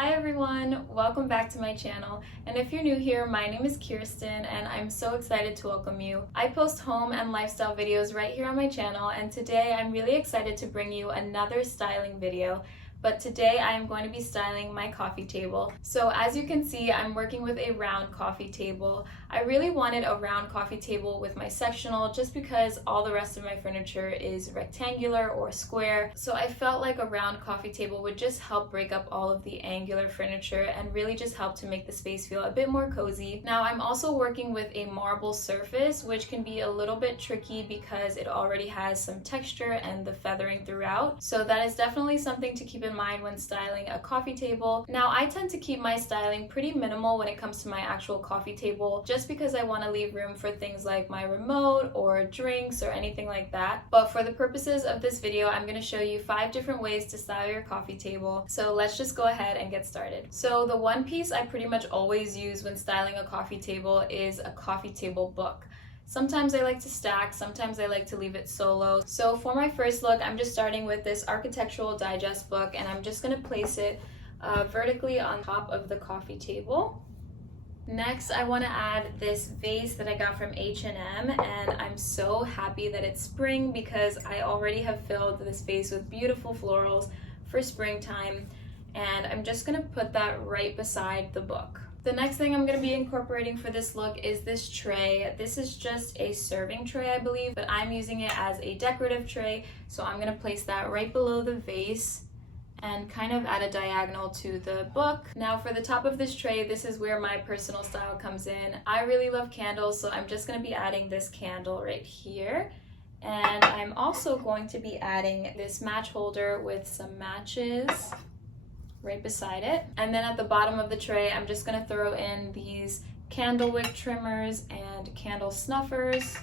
Hi everyone, welcome back to my channel, and if you're new here, my name is Kirsten and I'm so excited to welcome you. I post home and lifestyle videos right here on my channel, and today I'm really excited to bring you another styling video. But today I am going to be styling my coffee table. So as you can see, I'm working with a round coffee table. I really wanted a round coffee table with my sectional just because all the rest of my furniture is rectangular or square. So I felt like a round coffee table would just help break up all of the angular furniture and really just help to make the space feel a bit more cozy. Now I'm also working with a marble surface, which can be a little bit tricky because it already has some texture and the feathering throughout. So that is definitely something to keep in mind when styling a coffee table. Now I tend to keep my styling pretty minimal when it comes to my actual coffee table just because I want to leave room for things like my remote or drinks or anything like that. But for the purposes of this video, I'm going to show you 5 different ways to style your coffee table. So let's just go ahead and get started. So the one piece I pretty much always use when styling a coffee table is a coffee table book. Sometimes I like to stack, sometimes I like to leave it solo. So for my first look, I'm just starting with this Architectural Digest book, and I'm just going to place it vertically on top of the coffee table. Next, I want to add this vase that I got from H&M, and I'm so happy that it's spring because I already have filled this vase with beautiful florals for springtime, and I'm just going to put that right beside the book. The next thing I'm going to be incorporating for this look is this tray. This is just a serving tray, I believe, but I'm using it as a decorative tray, so I'm going to place that right below the vase and kind of at a diagonal to the book. Now for the top of this tray, this is where my personal style comes in. I really love candles, so I'm just going to be adding this candle right here. And I'm also going to be adding this match holder with some matches right beside it. And then at the bottom of the tray, I'm just going to throw in these candle wick trimmers and candle snuffers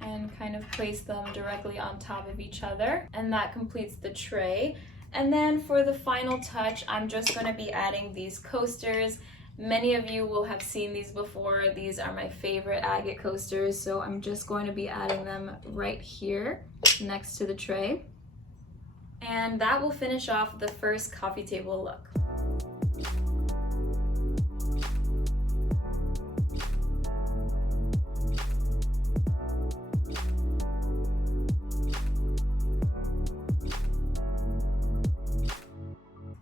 and kind of place them directly on top of each other. And that completes the tray. And then for the final touch, I'm just going to be adding these coasters. Many of you will have seen these before. These are my favorite agate coasters, so I'm just going to be adding them right here next to the tray. And that will finish off the first coffee table look.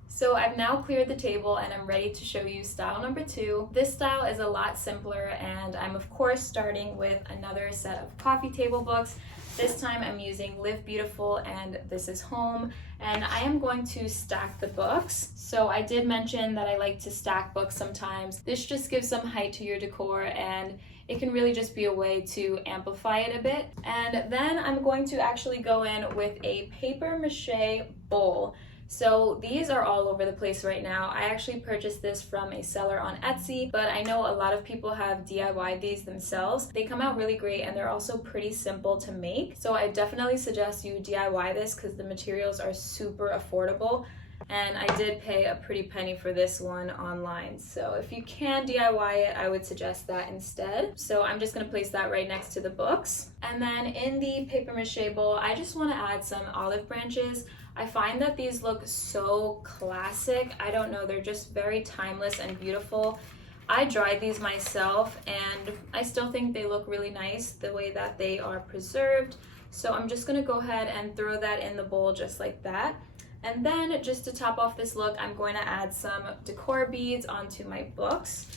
So I've now cleared the table and I'm ready to show you style number 2. This style is a lot simpler, and I'm of course starting with another set of coffee table books. This time I'm using Live Beautiful and This Is Home, and I am going to stack the books. So I did mention that I like to stack books sometimes. This just gives some height to your decor, and it can really just be a way to amplify it a bit. And then I'm going to actually go in with a paper mache bowl. So these are all over the place right now. I actually purchased this from a seller on Etsy, but I know a lot of people have DIY'd these themselves. They come out really great, and they're also pretty simple to make. So I definitely suggest you DIY this because the materials are super affordable. And I did pay a pretty penny for this one online. So if you can DIY it, I would suggest that instead. So I'm just going to place that right next to the books. And then in the paper mache bowl, I just want to add some olive branches. I find that these look so classic. I don't know, they're just very timeless and beautiful. I dried these myself and I still think they look really nice the way that they are preserved. So I'm just going to go ahead and throw that in the bowl just like that. And then just to top off this look, I'm going to add some decor beads onto my books.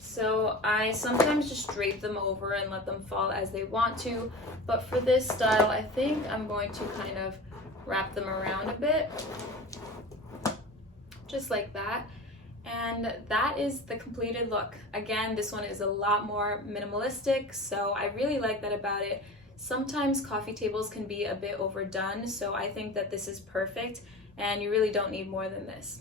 So I sometimes just drape them over and let them fall as they want to, but for this style, I think I'm going to kind of wrap them around a bit, just like that. And that is the completed look. Again, this one is a lot more minimalistic, so I really like that about it. Sometimes coffee tables can be a bit overdone, so I think that this is perfect, and you really don't need more than this.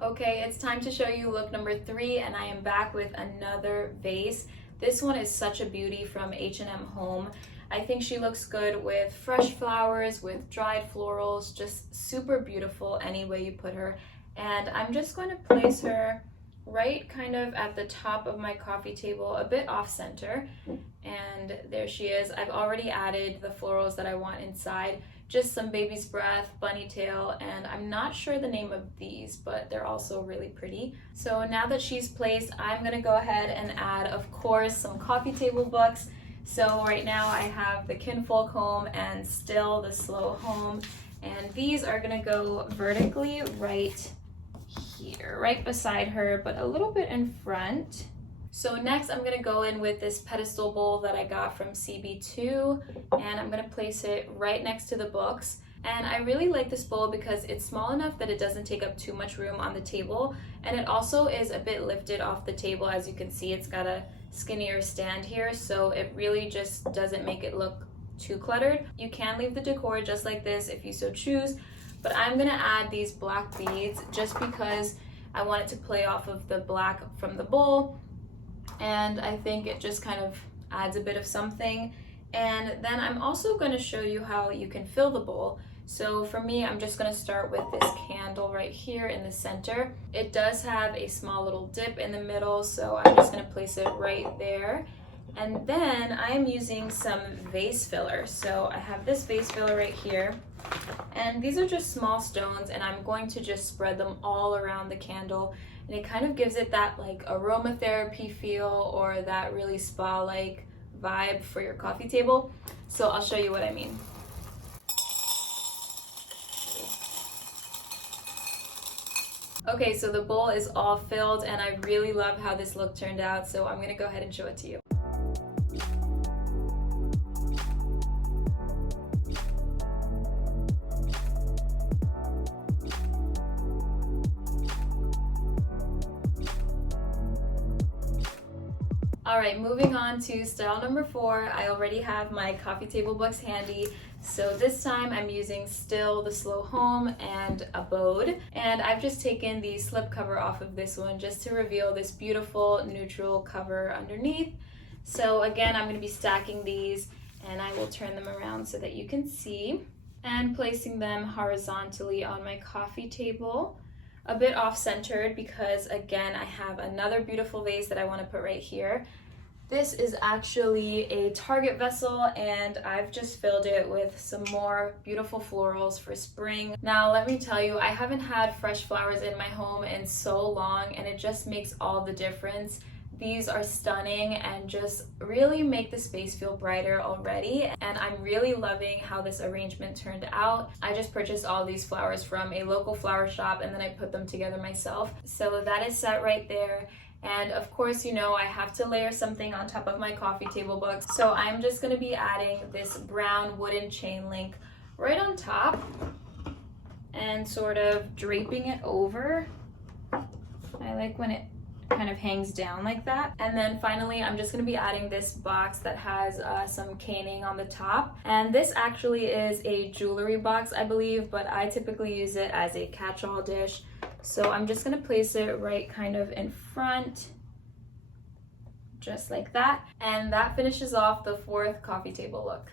Okay, it's time to show you look number 3, and I am back with another vase. This one is such a beauty from H&M Home. I think she looks good with fresh flowers, with dried florals, just super beautiful any way you put her. And I'm just going to place her right kind of at the top of my coffee table, a bit off center. And there she is. I've already added the florals that I want inside, just some baby's breath, bunny tail, and I'm not sure the name of these, but they're also really pretty. So now that she's placed, I'm gonna go ahead and add, of course, some coffee table books. So right now I have the Kinfolk Home and Still the Slow Home, and these are gonna go vertically right here, right beside her, but a little bit in front. So next I'm gonna go in with this pedestal bowl that I got from CB2, and I'm gonna place it right next to the books. And I really like this bowl because it's small enough that it doesn't take up too much room on the table, and it also is a bit lifted off the table. As you can see, it's got a skinnier stand here, so it really just doesn't make it look too cluttered. You can leave the decor just like this if you so choose, but I'm gonna add these black beads just because I want it to play off of the black from the bowl, and I think it just kind of adds a bit of something. And then I'm also going to show you how you can fill the bowl. So for me, I'm just going to start with this candle right here in the center. It does have a small little dip in the middle, so I'm just going to place it right there. And then I am using some vase filler. So I have this vase filler right here, and these are just small stones, and I'm going to just spread them all around the candle, and it kind of gives it that like aromatherapy feel, or that really spa-like vibe for your coffee table. So I'll show you what I mean. Okay, so the bowl is all filled, and I really love how this look turned out, so I'm gonna go ahead and show it to you. Alright, moving on to style number 4. I already have my coffee table books handy. So this time I'm using Still the Slow Home and Abode. And I've just taken the slip cover off of this one just to reveal this beautiful neutral cover underneath. So again, I'm going to be stacking these, and I will turn them around so that you can see, and placing them horizontally on my coffee table. A bit off-centered because again I have another beautiful vase that I want to put right here. This is actually a Target vessel, and I've just filled it with some more beautiful florals for spring. Now let me tell you, I haven't had fresh flowers in my home in so long, and it just makes all the difference. These are stunning and just really make the space feel brighter already, and I'm really loving how this arrangement turned out. I just purchased all these flowers from a local flower shop, and then I put them together myself. So that is set right there. And of course, you know, I have to layer something on top of my coffee table books. So I'm just going to be adding this brown wooden chain link right on top and sort of draping it over. I like when it kind of hangs down like that. And then finally, I'm just going to be adding this box that has some caning on the top. And this actually is a jewelry box, I believe, but I typically use it as a catch-all dish. So I'm just going to place it right kind of in front, just like that. And that finishes off the 4th coffee table look.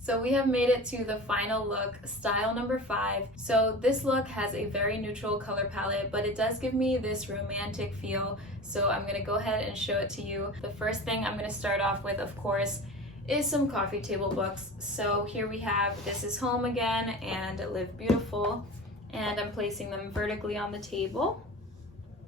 So we have made it to the final look, style number 5. So this look has a very neutral color palette, but it does give me this romantic feel. So I'm gonna go ahead and show it to you. The first thing I'm gonna start off with, of course, is some coffee table books. So here we have This Is Home Again and Live Beautiful, and I'm placing them vertically on the table.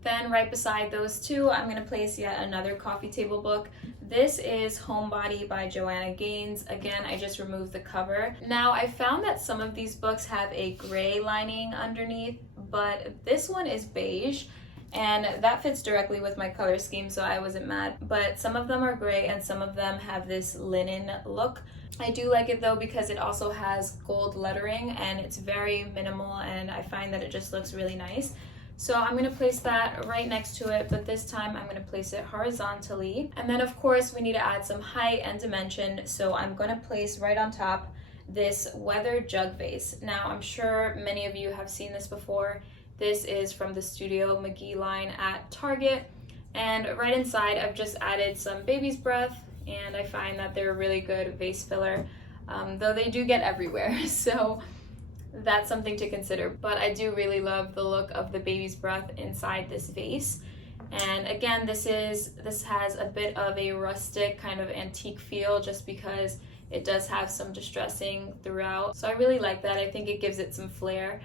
Then right beside those two, I'm going to place yet another coffee table book. This is Homebody by Joanna Gaines. Again, I just removed the cover. Now, I found that some of these books have a gray lining underneath, but this one is beige, and that fits directly with my color scheme, so I wasn't mad. But some of them are gray and some of them have this linen look. I do like it though because it also has gold lettering and it's very minimal, and I find that it just looks really nice. So I'm going to place that right next to it, but this time I'm going to place it horizontally. And then of course we need to add some height and dimension, so I'm going to place right on top this weathered jug vase. Now I'm sure many of you have seen this before. This is from the Studio McGee line at Target. And right inside, I've just added some baby's breath, and I find that they're a really good vase filler, though they do get everywhere, so that's something to consider. But I do really love the look of the baby's breath inside this vase. And again, this has a bit of a rustic kind of antique feel just because it does have some distressing throughout. So I really like that. I think it gives it some flair.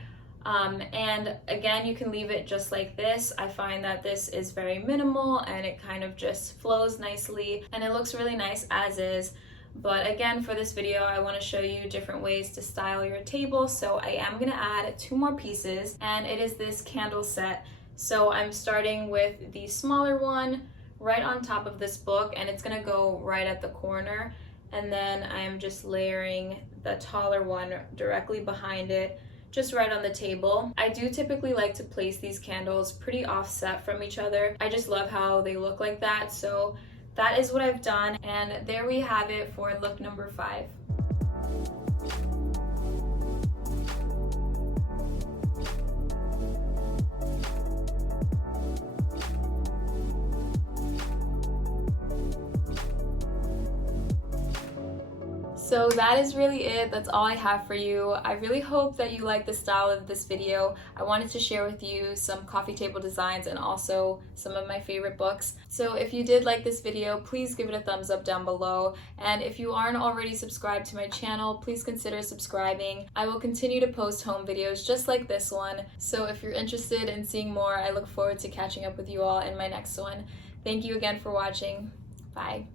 And again, you can leave it just like this. I find that this is very minimal and it kind of just flows nicely and it looks really nice as is. But again, for this video, I want to show you different ways to style your table. So I am going to add 2 more pieces, and it is this candle set. So I'm starting with the smaller one right on top of this book, and it's going to go right at the corner. And then I'm just layering the taller one directly behind it, just right on the table. I do typically like to place these candles pretty offset from each other. I just love how they look like that. So that is what I've done, and there we have it for look number 5. So that is really it. That's all I have for you. I really hope that you like the style of this video. I wanted to share with you some coffee table designs and also some of my favorite books. So if you did like this video, please give it a thumbs up down below. And if you aren't already subscribed to my channel, please consider subscribing. I will continue to post home videos just like this one. So if you're interested in seeing more, I look forward to catching up with you all in my next one. Thank you again for watching. Bye.